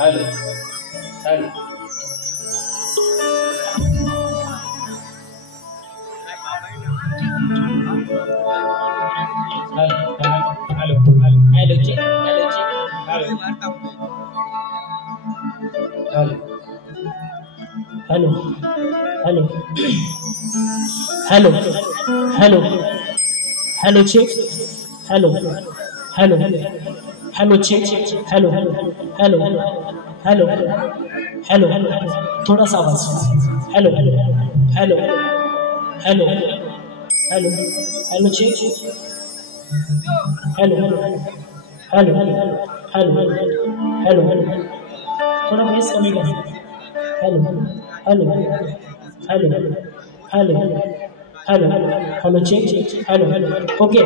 Hello hello hello hello जी hello जी hello hello hello hello hello check hello hello hello check hello hello hello hello थोड़ा सा आवाज hello hello hello hello hello hello check hello hello hello hello थोड़ा bass कमी कर hello hello hello hello hello hello check hello okay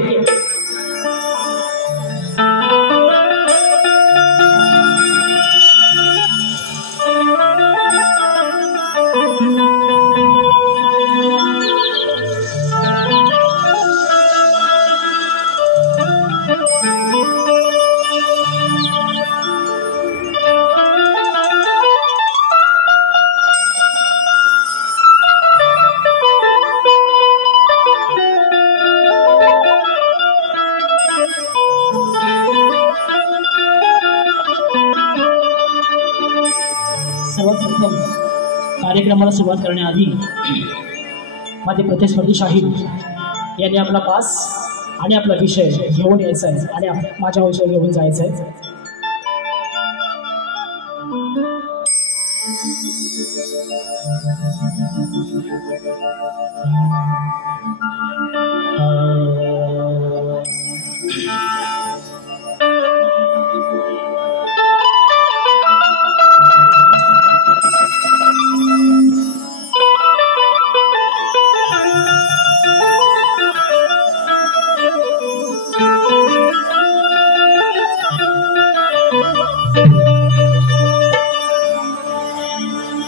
सर्वप्रथम कार्यक्रमाला सुरुवात करण्याआधी माझे प्रतिस्पर्धी शाहीद यांनी आपला पास आणि आपला विषय घेऊन यायचा आहे आणि माझा विषय घेऊन जायचा आहे.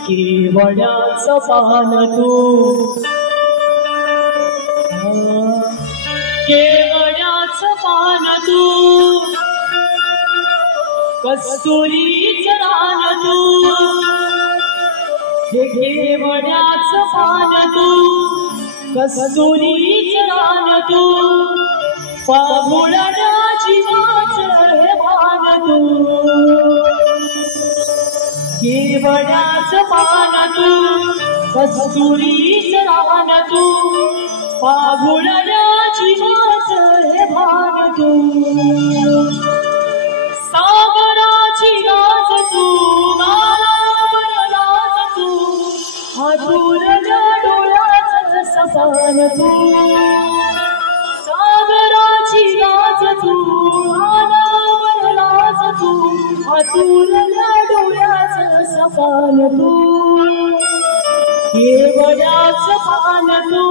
केवड्याचं पान तू केवड्याचं पान तू कस्तुरीचं रान तू हे केवड्याचं पान तू कस्तुरीचं रान तू पाहुणा जीवाचं हे भान तू केवड्याचं पान तू कस्तुरीचं रान तू पाहुणा जीवाचं हे भान तू सागराची लाज तू गालावरलाज तू हातुरल्या डोळ्याचं सपान तू सागराची लाज तू गालावरलाज तू हातुरल्या डोळ्याचं सपान तू केवड्याचं पान तू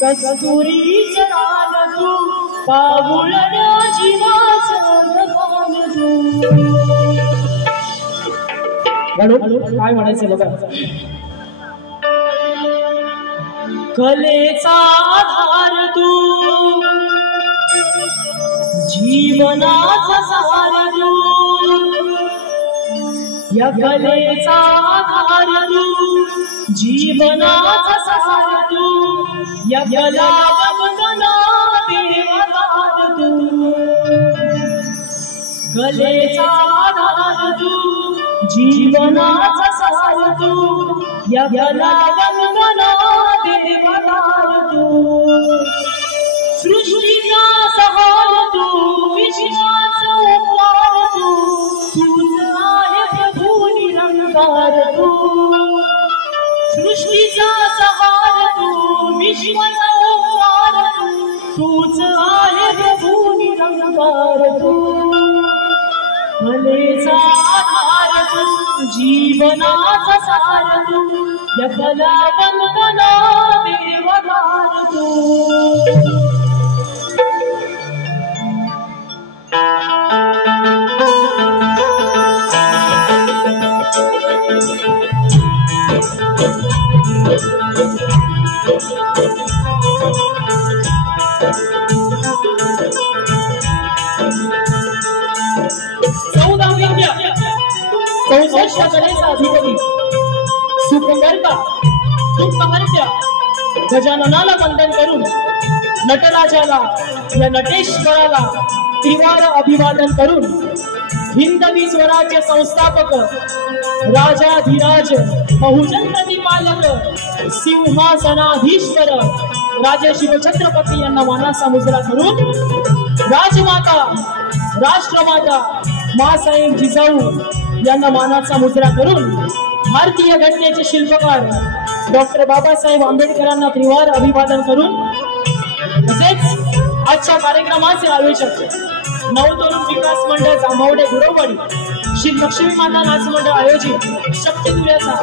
कस्तुरीचं रान तू पाहुणा जीवाचं भान तू. काय म्हणायचं बघा. कलेचा आधार तू जीवनाचा सार तू या कलेचा आधार तू जीवनाचा सार तू या कलावंदना देवदार तू कलेचा आधार तू जीवनाचा सार तू या कलावंदना देवदार तू सृष्टीचा सहार तू विश्वाचा उद्धार तू तूच आहे प्रभू निरंकार तू सृष्टीचा सहार तू विश्वाचा उद्धार तू तूच आहे प्रभू निरंकार तू कलेचा आधार तू जीवनाचा सार तू या कलावंदना देवदार तू. 64 कलेचा अधिपती सुखकर्ता दुःखहर्त्या गजाननाला वंदन करून नटराजाला या नटेश्वराला त्रिवार अभिवादन करून हिंदवी स्वराज्य संस्थापक राजाधिराज बहुजन प्रतिपालक सिंहासनाधीश्वर राजे शिवछत्रपती यांना मानाचा मुजरा करून राजमाता राष्ट्रमाता मासाहेब जिजाऊ यांना मानाचा मुजरा करून भारतीय घटनेचे शिल्पकार डॉक्टर बाबासाहेब आंबेडकरांना त्रिवार अभिवादन करून तसेच आजच्या कार्यक्रमाचे आयोजक नवतरुण विकास मंडळ जांभवडे गुरववाडी श्री लक्ष्मी माता नाच मंडळ आयोजित शक्तितुल्याचा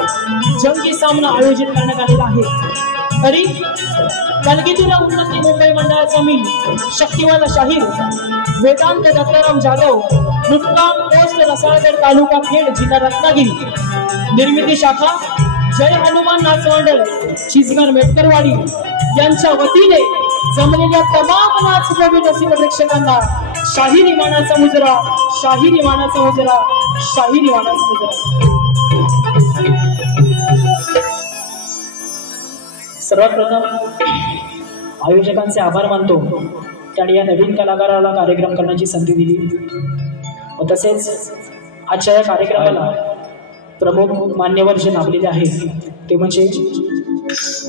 जंगी सामना आयोजित करण्यात आलेला आहे। तरी कलगीतुला उन्नती मुंबई मंडळाचा मी शक्तिवाला शाहीर वेदांत दत्ताराम जाधव मुक्काम पोस्ट रसाळगड तालुका खेड जिल्हा रत्नागिरी निर्मिती शाखा जय हनुमान नाच मंडळ चिचघर मेटकरवाडी यांच्या वतीने जमलेल्या तमाम नाचप्रेमी रसिक प्रेक्षकांना शाहीर इमानाचा मुजरा शाहीर इमानाचा मुजरा शाहीर इमानाचा मुजरा। सर्वात प्रथम आयोजकांचे आभार मानतो त्यांनी या नवीन कलाकाराला कार्यक्रम करण्याची संधी दिली व तसेच आजच्या या कार्यक्रमाला प्रमुख मान्यवर जे लाभलेले आहेत ते म्हणजे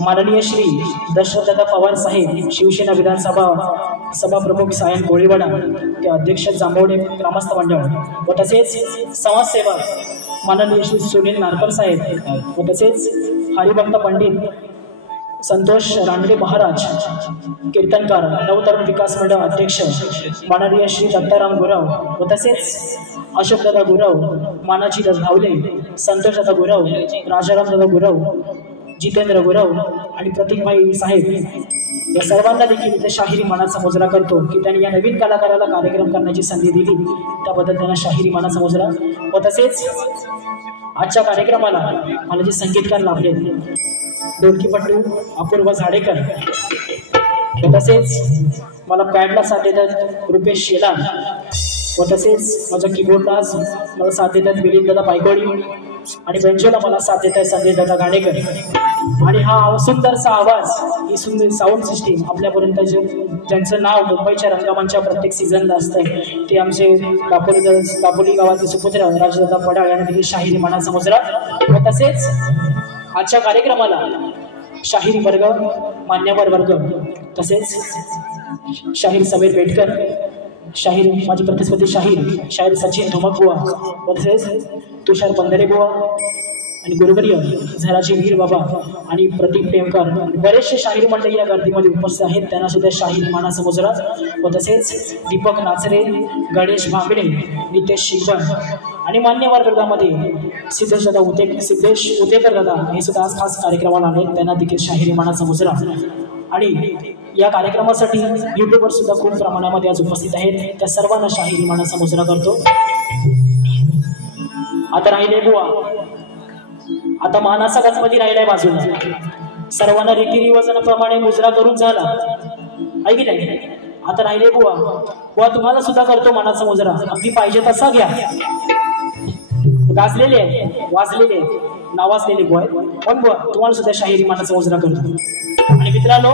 माननीय श्री दशरथदादा पवार साहेब शिवसेना विधानसभा सभा प्रमुख सायन गोळीवाडा ते अध्यक्ष जांभवडे ग्रामस्थ मंडळ व तसेच समाजसेवक माननीय श्री सुनील नारकर साहेब व तसेच हरिभक्त पंडित संतोष रांडे महाराज कीर्तनकार नवतरुण विकास मंडळ अध्यक्ष माननीय श्री दत्ताराम गुरव व तसेच अशोकदादा गुरव मानाजी धावले संतोषदादा गुरव राजारामदादा गुरव जितेंद्र गुरव आणि प्रतीकभाई साहेब या सर्वांना देखील इथे शाहिरी मानाचा मुजरा करतो की त्यांनी या नवीन कलाकाराला कार्यक्रम करण्याची संधी दिली त्याबद्दल त्यांना शाहिरी मानाचा मुजरा व तसेच आजच्या कार्यक्रमाला मला जे संगीतकार लाभले ढोलकीपट्टू अपूर्व झाडेकर व तसेच मला पॅडला साथ देतात रुपेश शेलार व तसेच माझ्या कीबोर्डला मला साथ देतात मिलिंददादा पायकोळी आणि बेंचोला मला साथ देत आहे संजय दादा गाणेकर आणि हा सुंदरसा आवाज ही सुंदर साऊंड सिस्टीम आपल्यापर्यंत ज्यांचं नाव मुंबईच्या रंगमंच्या प्रत्येक सीझनला असतं ते आमचे दापोली गावाचे सुपुत्र राजदादा पडाळ यांना देखील शाहिरी मानाचा मुजरा व तसेच आजच्या कार्यक्रमाला शाहिरी वर्ग मान्यवर वर्ग तसेच शाहीर समीर बेटकर शाहीर माझी प्रतिस्पर्धी शाहीर सचिन धुमक बुवा व तसेच तुषार पंधरे बुवा आणि गुरुवर्य झराजी वीर बाबा आणि प्रतीक टेमकर बरेचसे शाहीर मंडळी या गर्दीमध्ये उपस्थित आहेत त्यांना सुद्धा शाहीर मानाचा मुजरा व तसेच दीपक नाचरे गणेश भांगडे नितेश शिकवन आणि मान्यवर वर्गामध्ये सिद्धेश उतेकर दादा हे सुद्धा आज खास कार्यक्रमाला आले त्यांना देखील शाहिरी मानाचा मुजरा आणि या कार्यक्रमासाठी युट्यूबवर सुद्धा खूप प्रमाणामध्ये आज उपस्थित आहेत त्या सर्वांना शाहिरी मानाचा मुजरा करतो। आता राहिले बुवा आता मानाचा गणपती राहिलाय बाजूला सर्वांना रीतिरिवाजाप्रमाणे मुजरा करून झाला आहे की नाही आता राहिले बुवा तुम्हाला सुद्धा करतो मानाचा मुजरा अगदी पाहिजे तसा घ्या गाजलेले आहेत वाजलेले नावाजलेले बुवा पण बुवा तुम्हाला सुद्धा शाहिरी मानाचा मुजरा करतो आणि मित्रांनो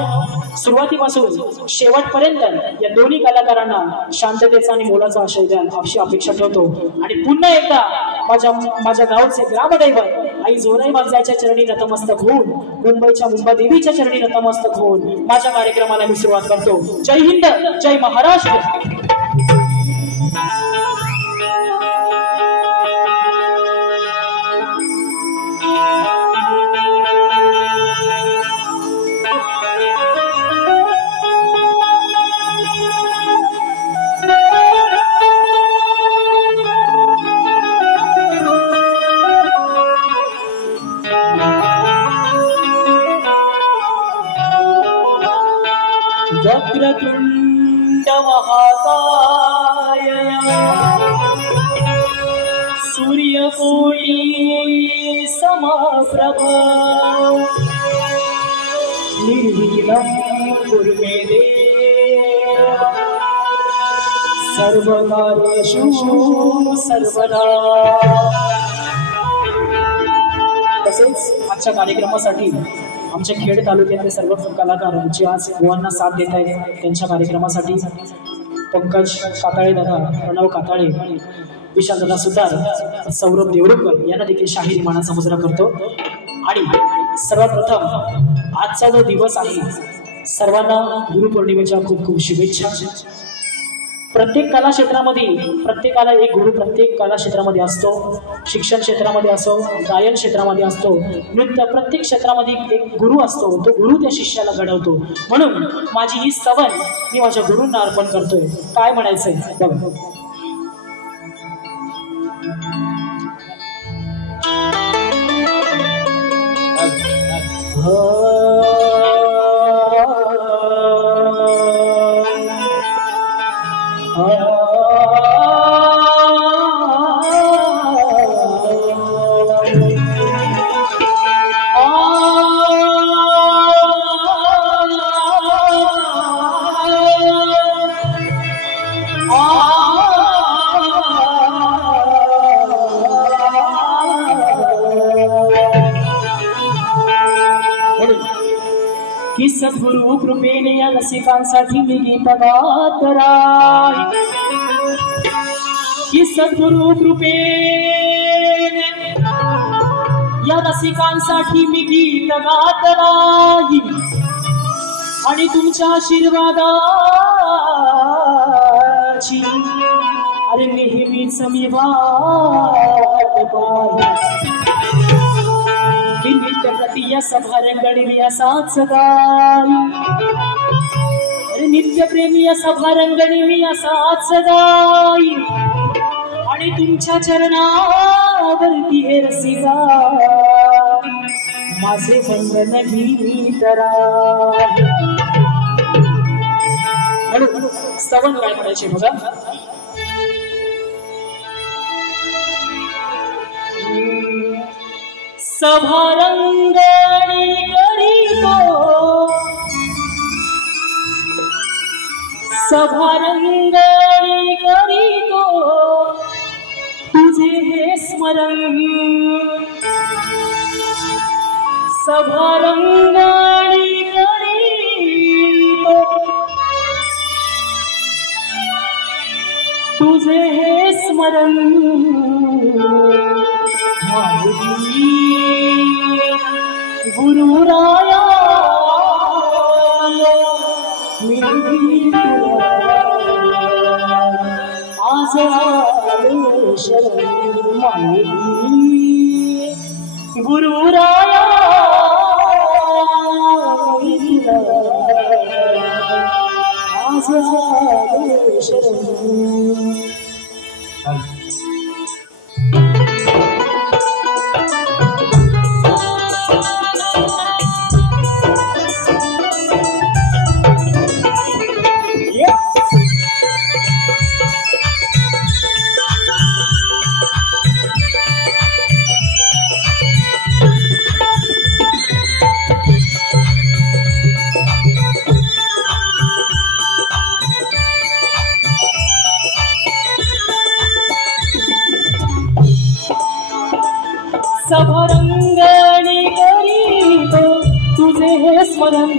सुरुवातीपासून शेवटपर्यंत या दोन्ही कलाकारांना शांततेचा आणि मोलाचा आशय द्याल अशी अपेक्षा ठेवतो आणि पुन्हा एकदा माझ्या गावचे ग्रामदैवत आई जोराई बाजाच्या चरणी नतमस्तक होऊन मुंबईच्या मुंबादेवीच्या चरणी नतमस्तक होऊन माझ्या कार्यक्रमाला मी सुरुवात करतो। जय हिंद जय महाराष्ट्र। वक्रतुंड महाकाय सूर्यकोटि समप्रभ निर्विघ्नं कुरु मे देव सर्वकार्येषु सर्वदा। तसेच आजच्या कार्यक्रमासाठी आमच्या खेड तालुक्यातले सर्व कलाकार जे आज गोवांना साथ देत आहेत त्यांच्या कार्यक्रमासाठी पंकज काताळे दादा, प्रणव काताळे, विशाल दादा सुतार, सौरभ देवरुखकर यांना देखील शाहीर मानाचा मुजरा करतो। आणि सर्वप्रथम आजचा जो दिवस आहे सर्वांना गुरुपौर्णिमेच्या खूप खूप शुभेच्छा। प्रत्येक कला क्षेत्रामध्ये प्रत्येकाला एक गुरु प्रत्येक कला क्षेत्रामध्ये असतो, शिक्षण क्षेत्रामध्ये असो, गायन क्षेत्रामध्ये असतो, नृत्य प्रत्येक क्षेत्रामध्ये एक गुरु असतो, तो गुरु त्या शिष्याला घडवतो। म्हणून माझी ही सवय मी माझ्या गुरूंना अर्पण करतोय। काय म्हणायचंय बघा। की सद्गुरु कृपेने या रसिकांसाठी मी गीत गात राहीन, की सद्गुरु कृपेने या रसिकांसाठी मी गीत गात राहीन आणि तुमच्या आशीर्वादाची अरे नेहमीच मी वाट पाहीन। नित्य प्रति या सभारंगणी मी असाच गाई, अरे नित्य प्रेमी या सभारंगणी मी असाच गाई आणि तुमच्या चरणावरती हे रसिका माझे वंदन गीत राहील। स्तवन काय म्हणायचे बघा। सभारंगणी करीतो, सभारंगणी करीतो तुझे हे स्मरण, सभारंगणी करीतो तुझे हे स्मरण। गुरुराया मी आज आलो शरण माऊली, गुरुराया मी आज आलो शरण। सभारंगणी करीतो तुझे हे स्मरण,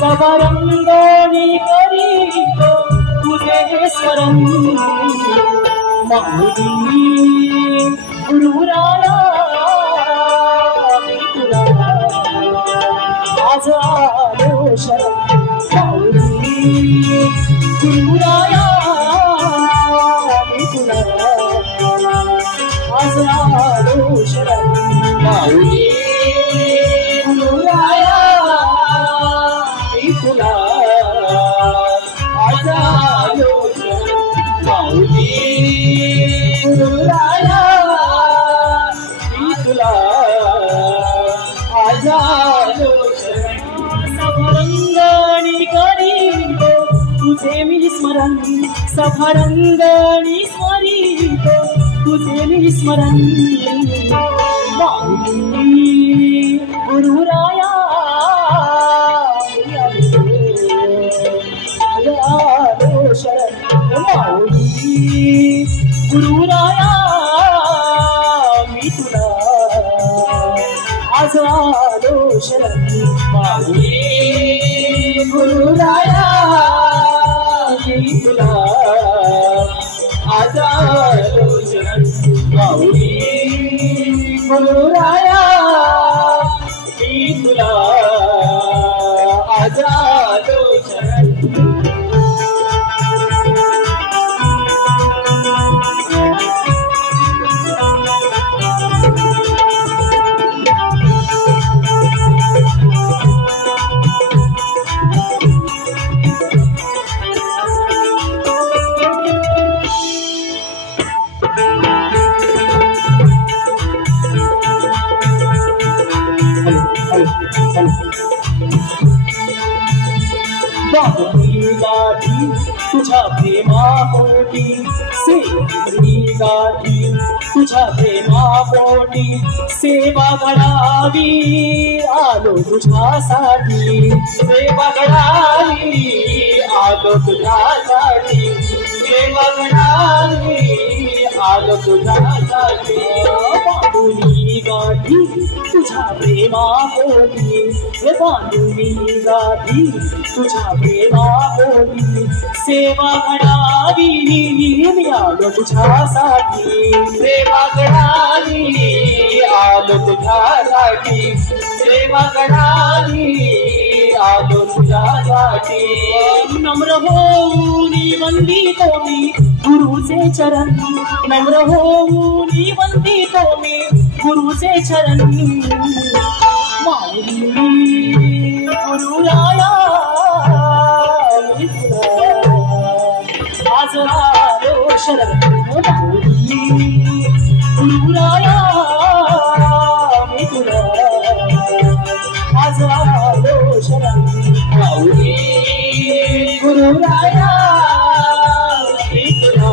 सभारंगणी करीतो तुझे हे स्मरण। माऊली गुरुराया मी तुला आज आलो शरण, माऊली गुरुराया मी तुला आज आलो शरण। माऊली गुरुराया मी तुला आज आलो शरण, माऊली गुरुराया मी तुला आज आलो शरण। सभारंगणी करीतो तुझे मी स्मरण, सभारंगणी स्मरितो तुझे मी स्मरण। माऊली गुरुराया आलो शरण, माऊली गुरुराया मी तुला आज आलो शरणी माऊली गुरुराया मी तुला आज आलो शरणी माऊली गुरुराया मी तुला आज आलो शरणी बाबुली गाठी तुझ्या प्रेमापोटी सेवली गाठी तुझ्या प्रेमापोटी सेवा घडावी आलो तुझ्यासाठी सेवा घडावी आलो तुझ्यासाठी सेवा घडावी आलो तुझ्यासाठी बाबुली गाठी तुझ्या प्रेमापोटी हे बांधुनी गाठी तुझ्या प्रेमापोटी सेवा घडावी मी आलो तुझ्यासाठी सेवा घडावी आलो तुझ्यासाठी सेवा घडावी आलो तुझ्यासाठी नम्र होऊन वंदितो मी गुरुचे चरण नम्र होऊन वंदितो मी गुरुचे चरण माऊली गुरुराया मी तुला आज आलो शरण माऊली गुरुराया मी तुला आज आलो शरण माऊली गुरुराया मी तुला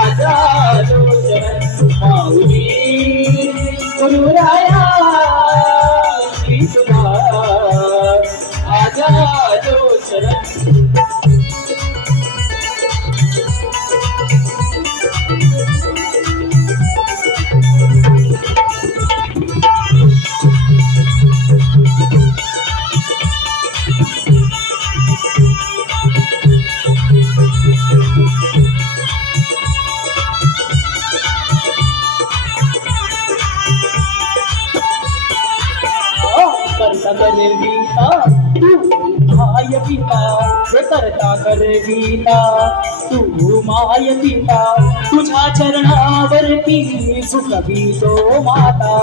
आज आलो शरण माऊली गुरुराया मी तुला आज आलो शरण करता कर गीता तू माय पिता करता कर गीता तू माय पिता तुझ्या चरणावरती झुकवी तो माता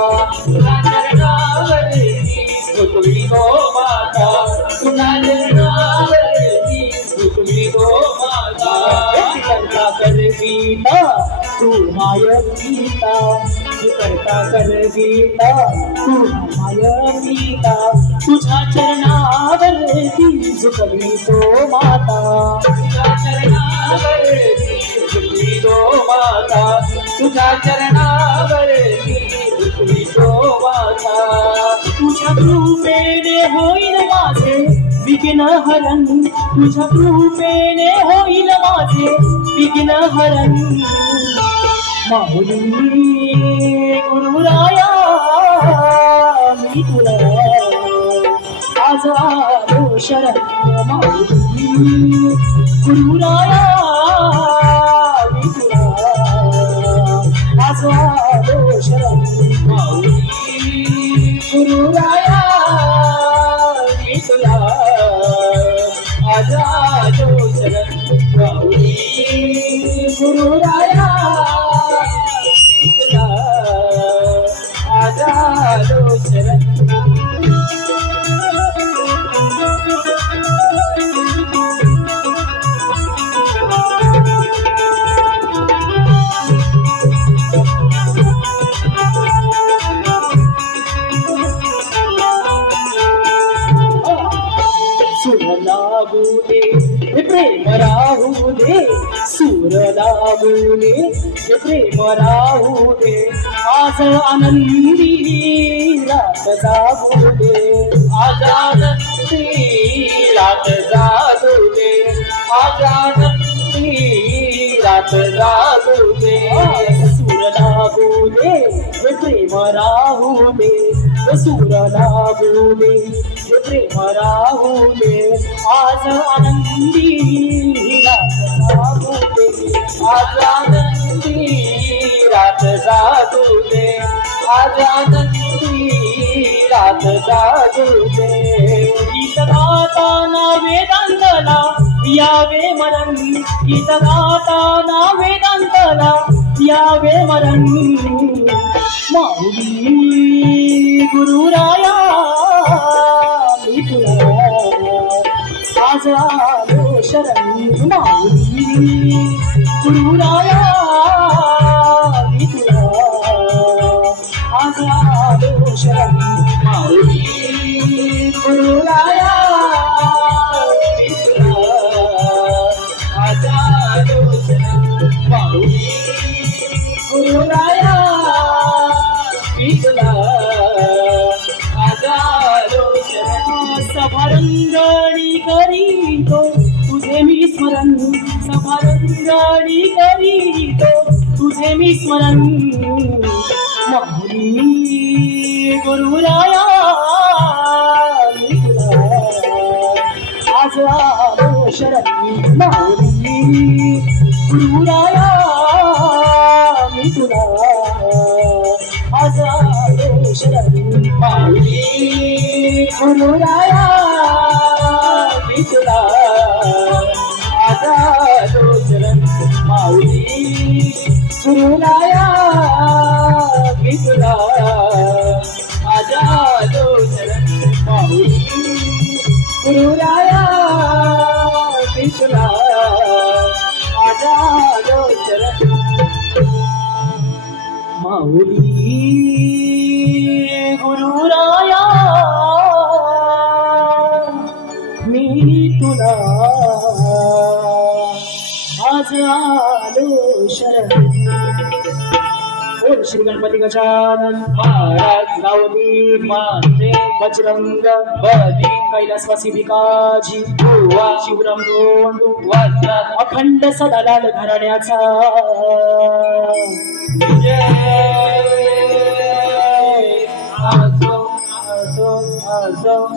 तुझ्या चरणावरती झुकवी तो माता तुझ्या चरणावरती झुकवी तो माता करता कर गीता तू माय पिता करता कर गीता तू माय पिता तुझ्या चरणावरती झुकवी तो माता तुझ्या चरणावरती झुकवी तो माता तुझ्या चरणावरती झुकवी तो माता तुझ्या कृपेने होईल माझे विघ्न हरण तुझ्या कृपेने होईल माझे विघ्न हरण माऊली गुरुराया मी तुला आज आलो शरण माऊली गुरुराया मी तुला आज आलो शरण माऊली गुरुराया मी तुला आज आलो शरण माऊली गुरुराया आज आलो शरण सुर लागू दे प्रेम राहू दे सूर लागू दे प्रेम राहू दे आज आनंदी रात जागू दे आज आनंदी रात जागू दे आज आनंदी रात जागू दे सूर लागू दे प्रेम प्रेम राहू दे सूर लागू दे हे प्रेम राहू दे आज आनंदी रात जागू दे आज आनंदी रात जागू दे आज आनंदी रात जागू दे गीत गाताना वेदांतला यावे मरण गीत गाताना वेदांतला यावे मरण माऊली गुरुराया मी तुला आज आलो शरण माऊली गुरुराया मी तुला आज आलो शरण माऊली गुरुराया मी तुला आज आलो शरण माऊली गुरुराया मी तुला आज आलो शरण सभारंगणी करीतो तुझे मी स्मरण सभारंगणी करीतो तुझे मी स्मरण माऊली गुरुराया मी तुला आज आलो शरण माऊली गुरुराया मी तुला आज आलो शरण माऊली गुरुराया मी तुला आज आलो शरण माऊली गुरुराया मी तुला आज आलो शरण माऊली गुरुराया मी तुला आज आलो शरण माऊली गुरुराया मी तुला आज आलो शरण बोल श्री गणपती गजानन महाराज गावदी माते बजरंग बली कैलासवासी भिकाजी बुवा शिवराम दोंडू वाचा अखंड सदालाल घराण्याचा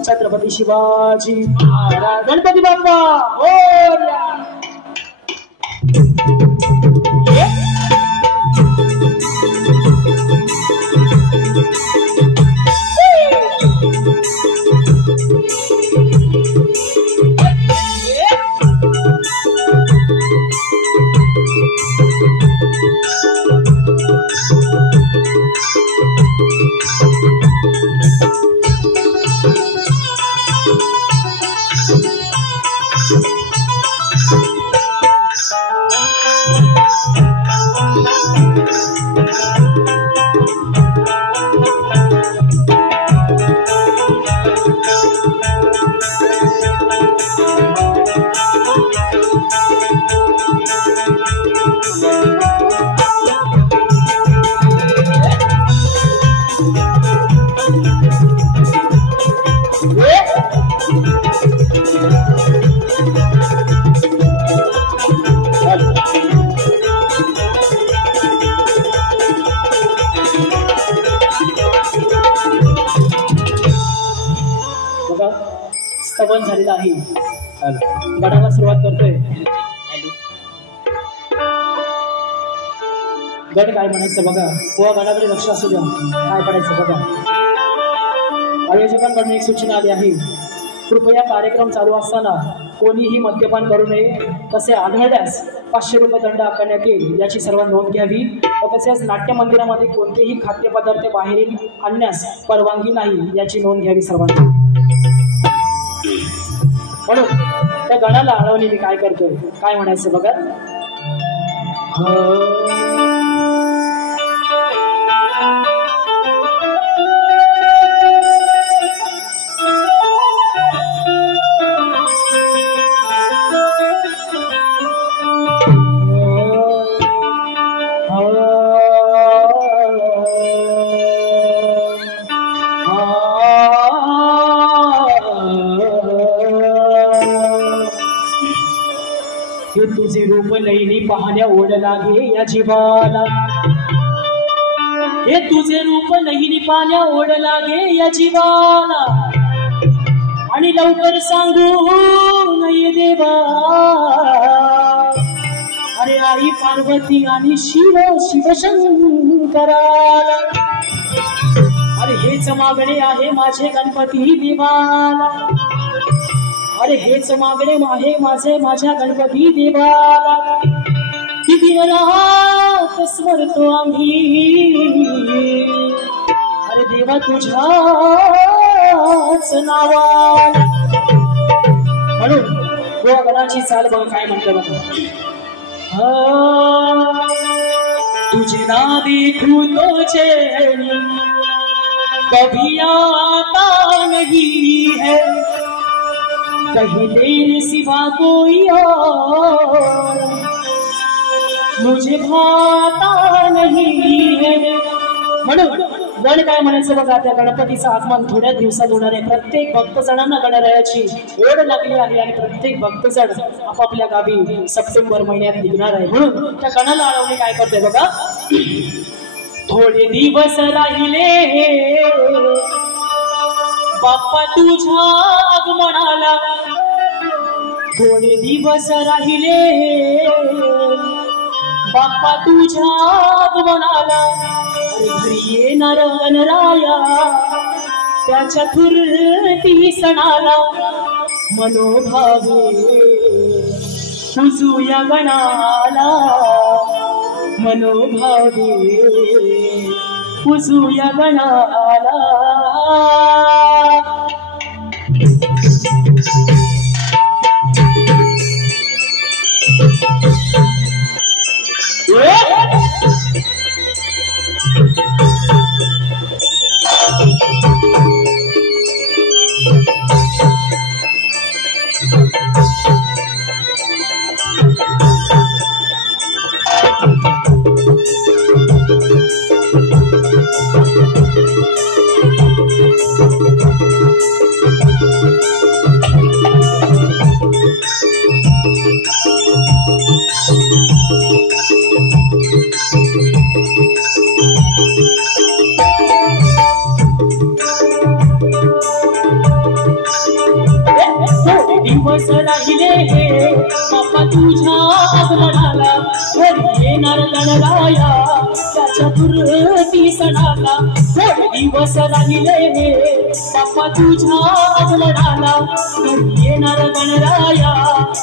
छत्रपती शिवाजी महाराज गणपती बाप्पा मोरया स्तवन झालेला आहे गडाला सुरुवात करतोय गड काय म्हणायचं बघा पोहा गडाकडे लक्ष असू द्या काय करायचं बघा आयोजकांकडून एक सूचना आली आहे कृपया कार्यक्रम चालू असताना कोणीही मद्यपान करू नये तसे आढळल्यास 500 रुपये दंड आकारण्यात येईल याची सर्व नोंद घ्यावी व तसेच नाट्य मंदिरामध्ये कोणतेही खाद्यपदार्थ बाहेरील आणण्यास परवानगी नाही याची नोंद घ्यावी सर्वांनी म्हणून त्या गणाला अडवणे मी काय करतोय काय म्हणायचं बघा तुझे रूप लईनी पाहण्या ओढ लागे या जीवाला हे तुझे रूप नाही पाण्या ओढ लागे या जीवाला आणि लवकर सांगू नये देवा अरे आई पार्वती आणि शिव शिवशंकराला अरे हेच मागणे आहे माझे गणपती देवाला अरे हेच मागणे आहे माझ्या गणपती देवाला की दिन रात स्मरतो आम्ही अरे देवा तुझ्याच नावाला म्हणून गणाची चाल बघ काय म्हणतो बघा तुझे ना देखूं तो चैन कभी आता नहीं है कहीं तेरे सिवा कोई और मुझे भाता नहीं है म्हणून गण काय म्हणायचं बघा त्या गणपतीचं आगमन थोड्या दिवसात होणार आहे प्रत्येक भक्तजणांना गणरायाची ओढ लागली आहे आणि प्रत्येक भक्तजण आपापल्या गावी सप्टेंबर महिन्यात निघणार आहे म्हणून त्या गणाला अडवणे काय करते बघा थोडे दिवस राहिले बाप्पा तुझ्या आगमनाला थोडे दिवस राहिले बाप्पा तुझ्या आगमनाला घरी येणार गणराया त्या चतुर्थी सणाला मनोभावे पुजूया गणाला मनोभावे पुजूया गणाला दिवस राहिले बाप्पा तुझ्या आगमनाला घरी येणार गणराया त्या चतुर्थी सणाला थोडे दिवस राहिले बाप्पा तुझ्या आगमनाला घरी येणार गणराया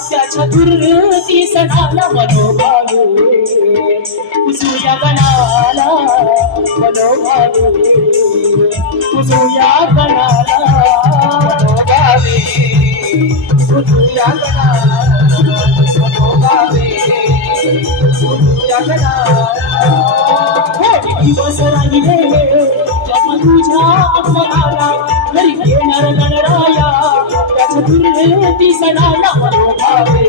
त्या चतुर्थी सणाला मनोभावे पुजूया गणाला मनोभावे पुजूया गणाला मनोभावे पुजूया गणाला मनोभावे पुजूया गणाला थोडे दिवस राहिले बाप्पा तुझ्या आगमनाला घरी येणार गणराया त्या चतुर्थी सणाला मनोभावे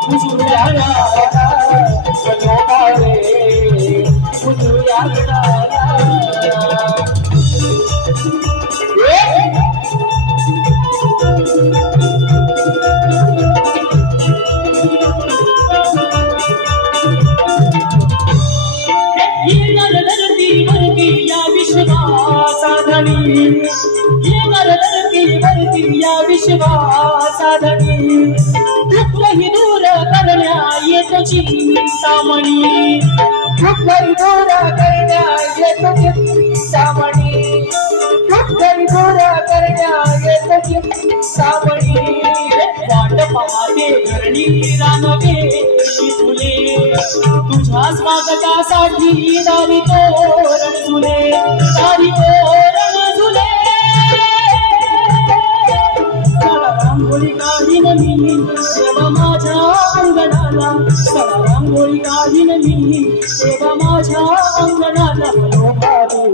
पुजूया गणाला मनोभावे पुजूया गणाला विश्वासाधनी दुःखही दूर करण्या येतो चिंतामणी दुःखही दूर करण्या येतो चिंतामणी दुःखही दूर करण्या येतो चिंतामणी वाट पाहते धरणी रानवे तुले तुझ्या स्वागतासाठी दारी तोरण झुले दारी तोरण झुले रांगोळी काढीन मी देवा माझ्या अंगणाला रांगोळी काढीन मी देवा माझ्या अंगणाला मनोभावे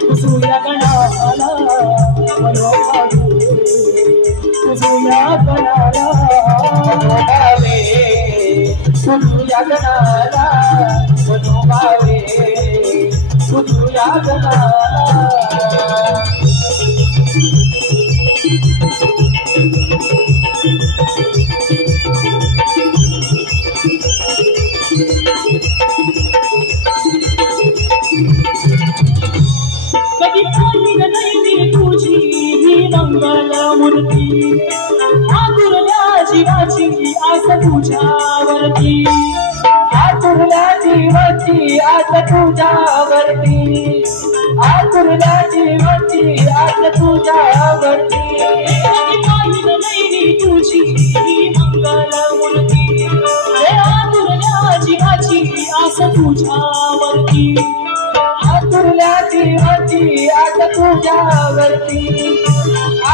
पुजूया गणाला मनोभावे पुजूया गणाला मनोभावे पुजूया गणाला मनोभावे पुजूया गणाला आस तुझ्यावरती आतुरल्या जीवाची आस तुझ्यावरती पाहिलं तुझी मंगलमूर्ती आतुरल्या जीवाची आस तुझ्यावरती आतुरल्या जीवाची आस तुझ्यावरती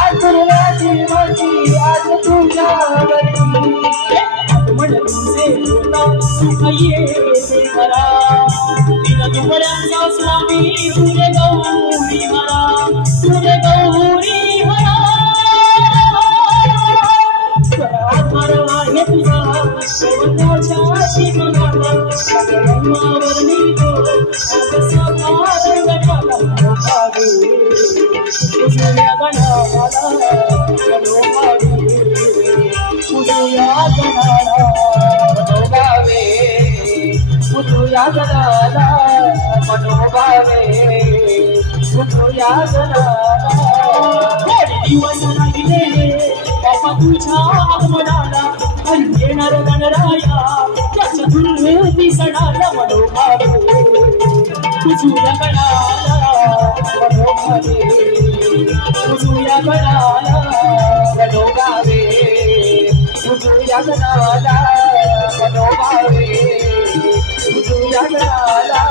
आतुरल्या जीवाची आस तुझ्यावरती म्हण तुझे सुख येते मला दिन दुबळ्यांचा स्वामी तुझे गौरी हरा तुझे गौरी हरा आधार आहे तुझा शेवटाच्या जीवनाला ब्रह्मावर निघो तुझ्या गणाला तुझ्या गणाला मनोभावे तुझ्या गणाला मनोभावे तुझ्या गणाला दिवस राहिले बाबा तुझ्या आगमनाला हरी येणार गणराया त्याच्या दुर्वेदी सणाला मनोभावे तुझ्या गणाला मनोभावे तुझ्या गणाला मनोभावे तुझ्या गणाला मनोभावे तुझ्या गणाला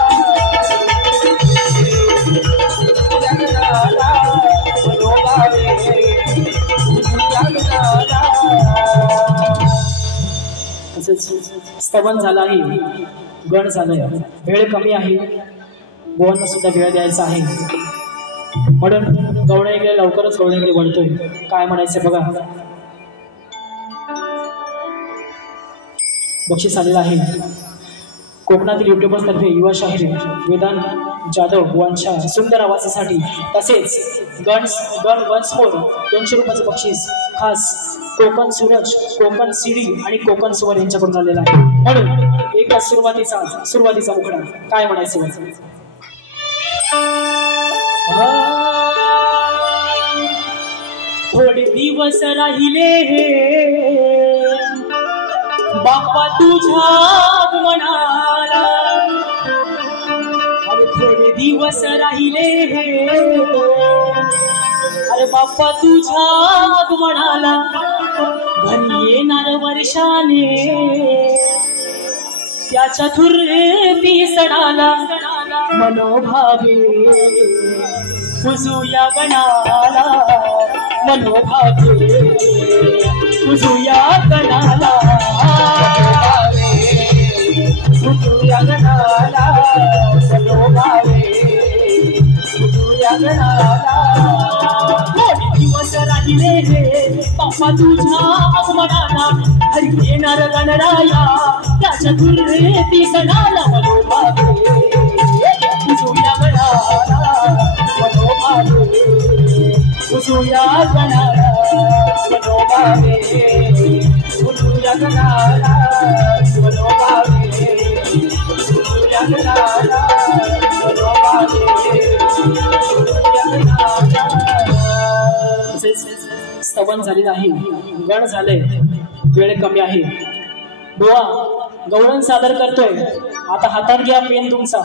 तुझ्या गणाला मनोभावे तुझ्या गणाला. स्तवन झालं आहे गण झालंय वेळ कमी आहे बुवांना सुद्धा वेळ द्यायचा आहे म्हणून गवळ्याकडे लवकरच गवळ्याकडे वळतोय काय म्हणायचं बघा. बक्षीस आलेलं आहे कोकणातील युट्यूबर्सतर्फे युवा शाहीर वेदांत जाधव बुवांच्या सुंदर आवाजासाठी तसेच गण वन्स मोर 200 रुपयाचं बक्षीस खास कोकण सूरज कोकण सीडी आणि कोकण सुवर यांच्याकडून आलेला आहे म्हणून एकदा सुरुवातीचा मुखडा काय म्हणायचं थोडे दिवस राहिले बाप्पा तुझ्या आगमनाला अरे थोडे दिवस राहिले अरे बाप्पा तुझ्या आगमनाला घरी येणार वर्षाने त्याच्या चतुर्थी सणाला मनोभावे तुझ्या गणाला मनोभावे तुझ्या गणाला तुझ्या गणाला मनोभावे तुझ्या गणाला दिवस राहिले रे बाप्पा तुझ्या आगमनाला घरी येणार गणराया त्याच्या चतुर्थी सणाला मनोभावे तुझ्या गणाला मनोभावे तुझ्या गणाला मनोभावे तुझ्या गणाला मनोभावे तुझ्या गणाला मनोभावे तुझ्या गणाला. स्तवन झालेलं आहे गण झालंय वेळ कमी आहे बुवा गवळण सादर करतोय आता हातात घ्या पेन तुमचा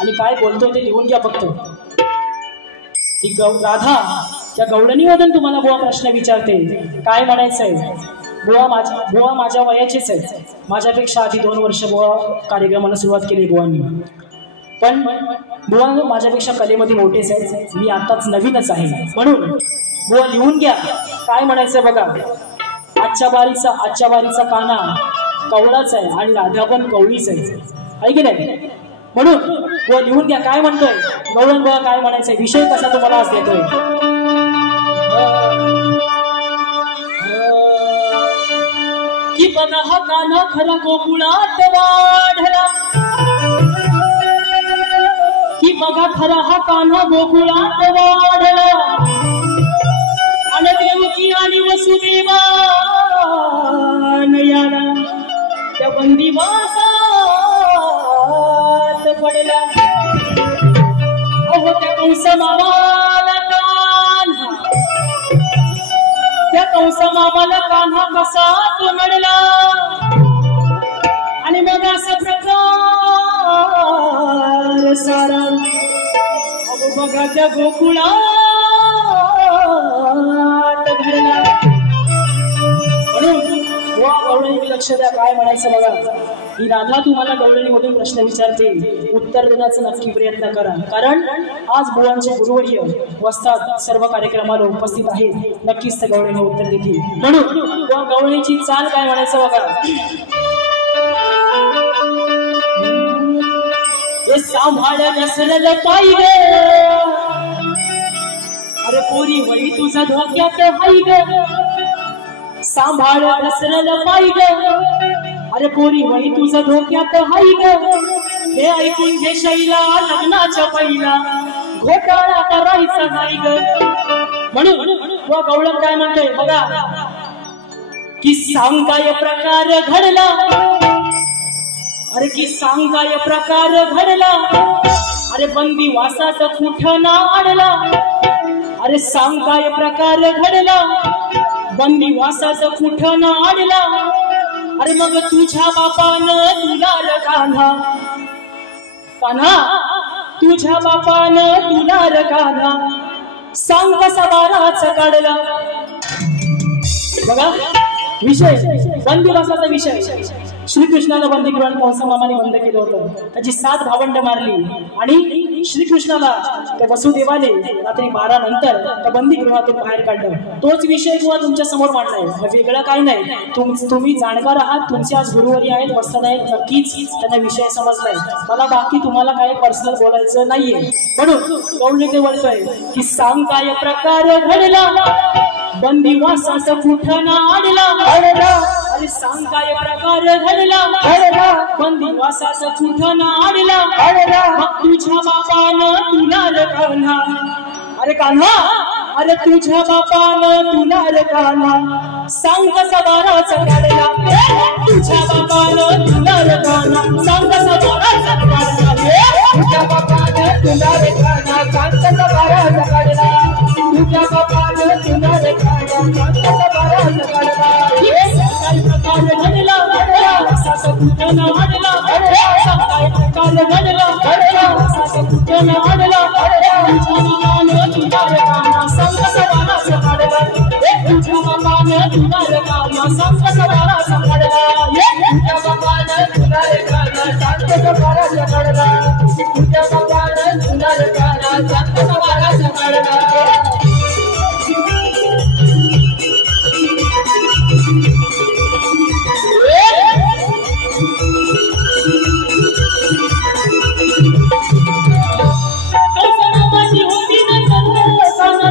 आणि काय बोलतोय ते लिहून घ्या फक्त. ती राधा त्या गवळणीमधून तुम्हाला बुवा प्रश्न विचारते काय म्हणायचंय. बुवा माझ्या वयाचेच आहे माझ्यापेक्षा आधी 2 वर्ष बुवा कार्यक्रमाला सुरुवात केली बुवांनी पण बुवा माझ्यापेक्षा कलेमध्ये मोठेच आहेत मी आताच नवीनच आहे म्हणून बुवा लिहून घ्या काय म्हणायचंय बघा. आजच्या बारीचा काना कवळाच आहे आणि राधा पण कवळीच आहे की नाही म्हणून बुवा लिहून घ्या काय म्हणतोय गवळण बुवा काय म्हणायचंय विषय कसा तुम्हाला आज देतोय. की बघा हा काना खरा गोकुळात वाढला की बघा खरा हा कान्हा गोकुळात वाढला आणि देवकी आणि वसुदेवा नयाला त्या बंदिवासात पडला. अहो त्या कंस मामाला कान्हा त्या कंस मामाला कान्हा कसा तो नडला आणि मग असा प्रकार चमत्कार बघाच्या गोकुळात घडला म्हणून वा गवळणी लक्ष द्या काय म्हणायचं बघा ही राधा तुम्हाला गवळणीमधून प्रश्न विचारते उत्तर देण्याचा नक्की प्रयत्न करा कारण आज बुवांचे गुरुवर्य वस्तात सर्व कार्यक्रमाला उपस्थित आहेत नक्कीच त्या गवळणी उत्तर देतील म्हणून वा गवळणीची चाल काय म्हणायचं बघा हे सांभाळ नसलेलं पाय ग अरे पोरी वही तुझा धोक्यात हाय ग सांभाळ नसलेलं पाय ग अरे पोरी वही तुझा धोक्यात हाय ग हे ऐकून घे शैला लग्नाच्या पहिला घोटाळा करायचा नाही ग म्हणून व गवळण काय म्हणतोय बघा की सांग काय प्रकार घडला अरे की सांग काय प्रकार घडला अरे बंदी वासात कुठं ना आणला अरे सांग काय प्रकार घडला बंदी वासात कुठं ना आणला अरे मग तुझ्या बापानं तुला कान्हा कान्हा तुझ्या बापानं तुला कान्हा सांग कसा वाराच काढला बघा विषय बंदी वासाचा विषय श्रीकृष्णाला बंदी करून कंस मामाने बंद केलं होतं त्याची 7 भावंड मारली आणि श्रीकृष्णाला त्या वसुदेवाने रात्री 12 नंतर त्या बंदी गृहातून बाहेर काढलं तोच विषय किंवा तुमच्या समोर मांडलाय वेगळं काही नाही तुम्ही जाणकार आहात तुमचे आज गुरुवारी आहेत वस्ताद आहेत नक्कीच त्यांना विषय समजलाय मला बाकी तुम्हाला काय पर्सनल बोलायचं नाहीये म्हणून गवळणी वळतोय की सांग काय प्रकार घडला बंदी वासाचं कुठं ना आणला अरे सांग काय प्रकार घडला बंदी वासाचं कुठं ना आणला मग तुझ्या बापानं तुला कान्हा अरे कान्हा अरे तुझ्या बापानं तुला कान्हा सांग कसा वाराचा काढला तुझ्या बापानं तुला कान्हा सांग कसा वाराचा काढला तुझ्या बापानं तुला कान्हा सांग कसा वाराचा काढला तुझ्या बापानं तुला कान्हा सांग कसा वाराचा काढला प्रकार घडला वासाचं कुठं ना आणला काय प्रकार घडला वासाचं कुठं ना आणला तुझ्या बापानं तुला कान्हा सांग कसा वाराचा काढला तुझ्या बापानं तुला कान्हा सांग कसा वाराचा काढला तुझ्या बापानं तुला कान्हा सांग कसा वाराचा काढला तुझ्या बापानं तुला कान्हा सांग कसा वाराचा काढला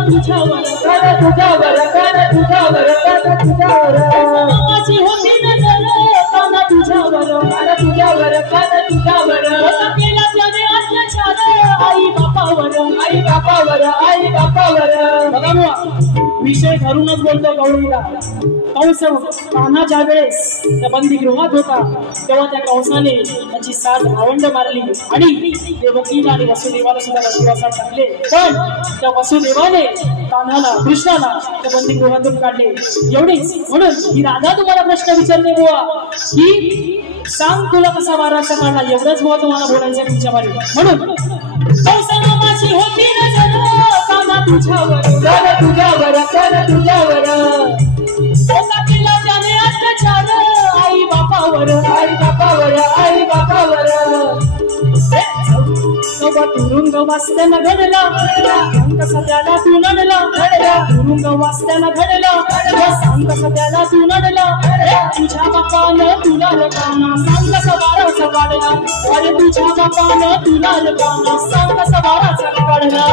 तुझ्यावर विषय ठरूनच बोलतो गवळीला कंस कान्हा ज्या वेळेस त्या बंदी गृहात होता तेव्हा त्या कंसाने त्याची 7 भावंड मारली आणि देवकीला आणि वसुदेवाला सुद्धा बंदिवासात टाकले पण त्या वसुदेवाने कान्हाला कृष्णाला त्या बंदी गृहातून काढले एवढेच म्हणून ही राधा तुम्हाला प्रश्न विचारते बुवा की सांग तुला कसा वाराचा काढला एवढंच बुवा तुम्हाला बोलायचं तुमच्या बारे म्हणून कंसानं माझी होती नजर कान्हा तुझ्यावर तुझ्यावर केला त्याने अत्याचार आई बापावर तुरुंग वाचताना घडला कसा त्याला तू नडला तुरुंग वाचताना घडला सांग कसा त्याला तू नडला तुझ्या बापानं तुला कान्हा सांग कसा वाराचा काढला अरे तुझ्या बापानं तुला कान्हा सांग कसा वाराचा काढला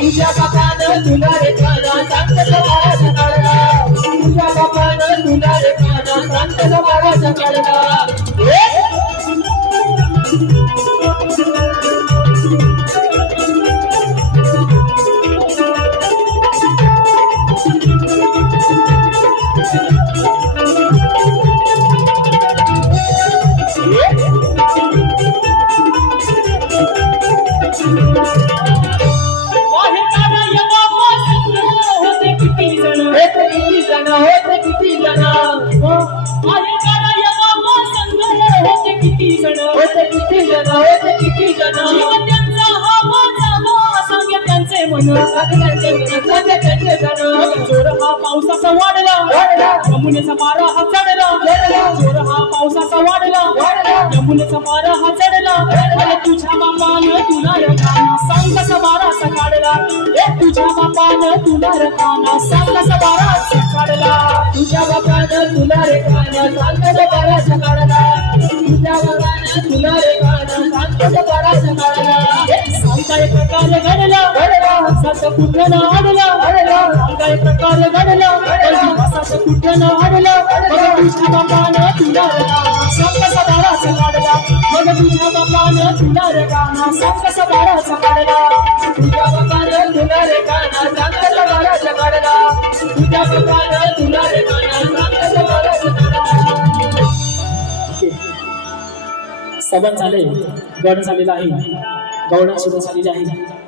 तुझ्या बापानं तुला कान्हा सांग कसा वाराचा काढला तुझ्या बापानं तुला कान्हा सांग कसा वाराचा काढला किती जण जोर हा पावसाचा वाढला यमुनेचा मारा हा चढला जोर हा पावसाचा वाढला यमुनेचा मारा हा चढला अरे तुझ्या बापानं तुला रे गाणं सांग कसा बाराचा काढला तुझ्या बापानं तुला रे गाणं सांग कसा बाराचा काढला तुझ्या बापानं तुला रे गाणं सांग कसा बाराचा काढला तुझ्या बापानं तुला रे गाणं सांग कसा बाराचा काढला सांगाय प्रकारे घडला सात कुठं आडला सांगाय प्रकारे घडला सात कुठं आडला तुझ्या बापानं तुला रे गाणं सांग कसा बाराचा काढला मग तुझ्या बापानं तुला रे गाणं सांग कसा बाराचा काढला तुझ्या बापानं तुला रे गाणं सांग कसा बाराचा काढला तुझ्या बापानं तुला रे गाणं सांग कसा बाराचा काढला सवन झाले गण झालेला आहे गवळण सुद्धा झालेली आहे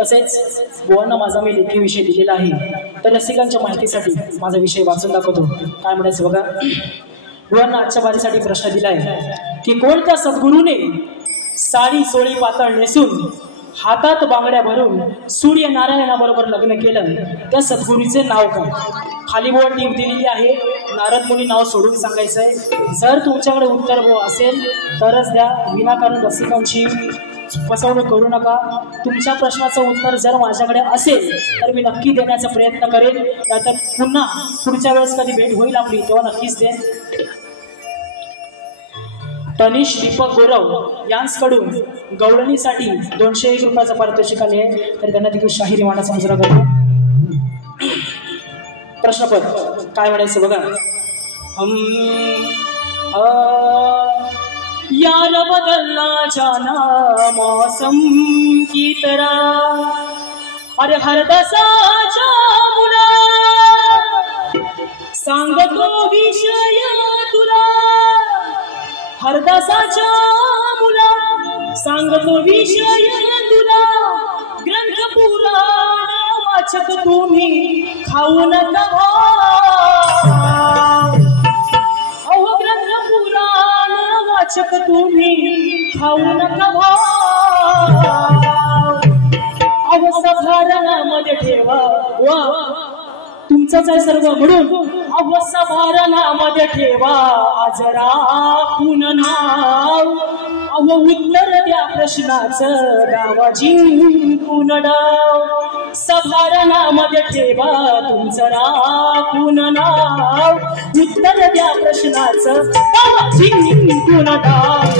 तसेच बुवांना माझा मी लेखी विषय दिलेला आहे तर रसिकांच्या माहितीसाठी माझा विषय वाचून दाखवतो काय म्हणायचं बघा बुवांना आजच्या बारीसाठी प्रश्न दिलाय की कोणत्या सद्गुरूने साडी सोळी पातळ नेसून हातात बांगड्या भरून सूर्य नारायणाबरोबर लग्न केलं त्या सद्गुरूचे नाव काय खाली बोर्ड टीप दिलेली आहे नारद मुनी नाव सोडून सांगायचंय जर तुमच्याकडे उत्तर हो असेल तरच द्या विनाकारण रसिकांची फसवणूक करू नका तुमच्या प्रश्नाचं उत्तर जर माझ्याकडे असेल तर मी नक्की देण्याचा प्रयत्न करेन नाहीतर पुन्हा पुढच्या वेळेस कधी भेट होईल आपली तेव्हा नक्कीच देईन तनिष दीपक गोरव यांकडून गवळणीसाठी 201 रुपयाचं पारितोषिक आले तर त्यांना देखील शाहिरी मानाचा मुजरा करतो प्रश्नपद काय म्हणायचं बघा यार बदलना जाना मौसम की तरह अरे हर दसाच्या मुला सांगतो विषय तुला हर दसाच्या मुला सांगतो विषय तुला ग्रंथ पुराण वाचक तुम्ही खाऊ नका अहो ग्रंथ पुराण वाचक तुम्ही खाऊ नका अहो सभारणामध्ये ठेवा वा तुमचंच आहे सर्व म्हणून अहो सभारणामध्ये ठेवा आज राखून नाव अहो उत्तर द्या प्रश्नाचं डावा जिंकून डाव सभारणामध्ये ठेवा तुमचं राखून नाव उत्तर द्या प्रश्नाचं डावा जिंकून डाव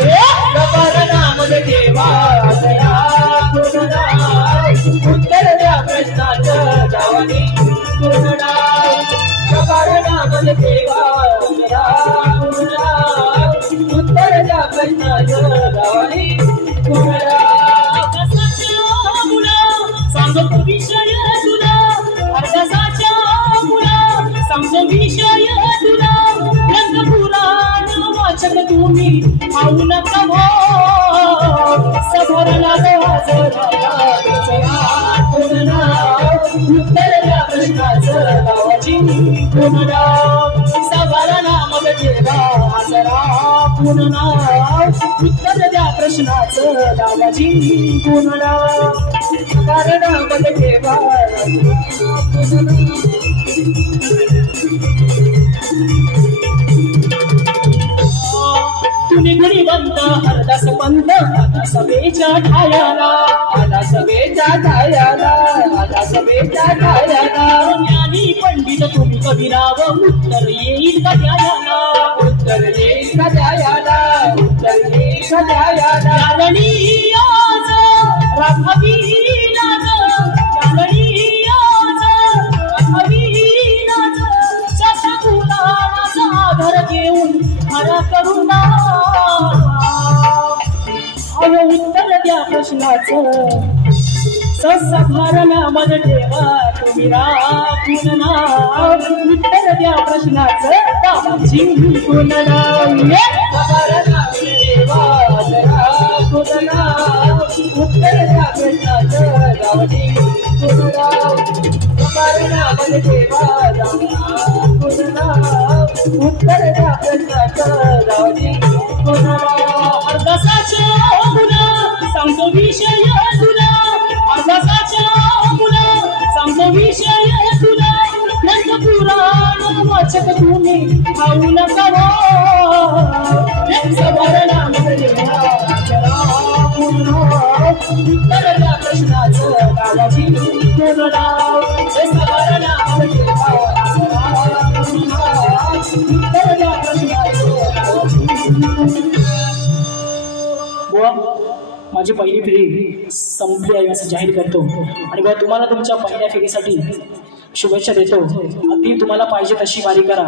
सभारणामध्ये ठेवा आज राखून नाव उत्तर द्या प्रश्नाचं डावा जिंकून डाव सभारणामध्ये ठेवा आज राखून नाव उत्तर द्या प्रश्नाचं डावा जिंकून डाव सांगतो विषय तुला अर्धसाच्या मुला सांगतो विषय तुला ग्रंथ पुराण वाचक तुम्ही खाऊ नका सभरणात उत्तर द्या प्रश्नाचं गावा जिंकून डाव सभरणामध्ये ठेवा जरा पुन्हा उत्तर द्या प्रश्नाचं गावा जिंकून डाव सभारणामध्ये ठेवा तुम्ही गुणीवंत हरदास संत आता सभेच्या ठायाला, आला सभेच्या ठायाला, आला सभेच्या ठायाला. ज्ञानी पंडित तुम्ही कबीराव उत्तर येईल का द्यायाला, उत्तर येईल का द्यायाला, उत्तर येईल का द्यायाला. यादणी आज राघवीला यादणी आज राघवीला शशाकुलाचा आधार घेऊन हरा करुणा. अहो उत्तर द्या प्रश्नाचं सभारणामध्ये ठेवा तुम्ही राखून नाव. उत्तर द्या प्रश्नाचं जिंकून नाव. सभारणामध्ये ठेवा राखून नाव. उत्तर द्या प्रश्नाचं गाव जिंकून नाव. सभारणामध्ये ठेवा राखून नाव. उत्तर द्या प्रश्नाचं गाव जिंकून नाव. अर्धासाच्या मुला सांगतो विषय तुला, अर्धासाच्या मुला सांगतो विषय तुला. ग्रंथ पुराण वाचक तुम्ही खाऊ नका. सभारणामध्ये उत्तर द्या प्रश्नाचं गावाची कोण नाव. सभारणामध्ये उत्तर द्या बुवा, माझी पहिली फेरी संपली आहे असं जाहीर करतो आणि बुवा तुम्हाला तुमच्या पहिल्या फेरीसाठी शुभेच्छा देतो. अगदी तुम्हाला पाहिजे तशी वारी करा.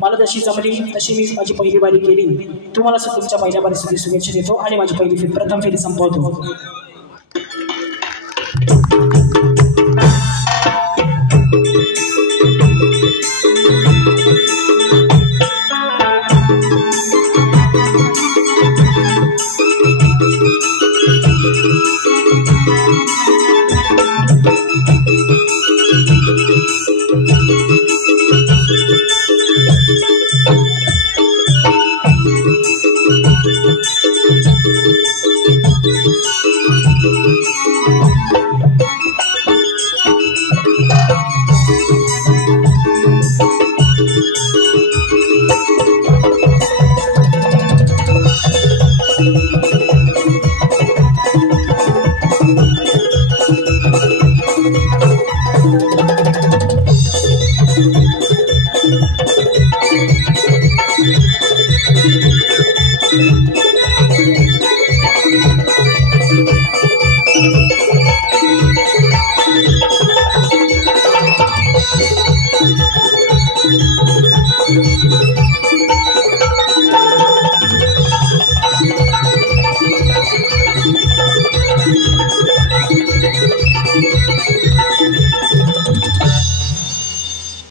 मला जशी जमली तशी मी माझी पहिली वारी केली. तुम्हाला तुमच्या पहिल्या वारीसाठी शुभेच्छा देतो आणि माझी पहिली फेरी प्रथम फेरी संपवतो.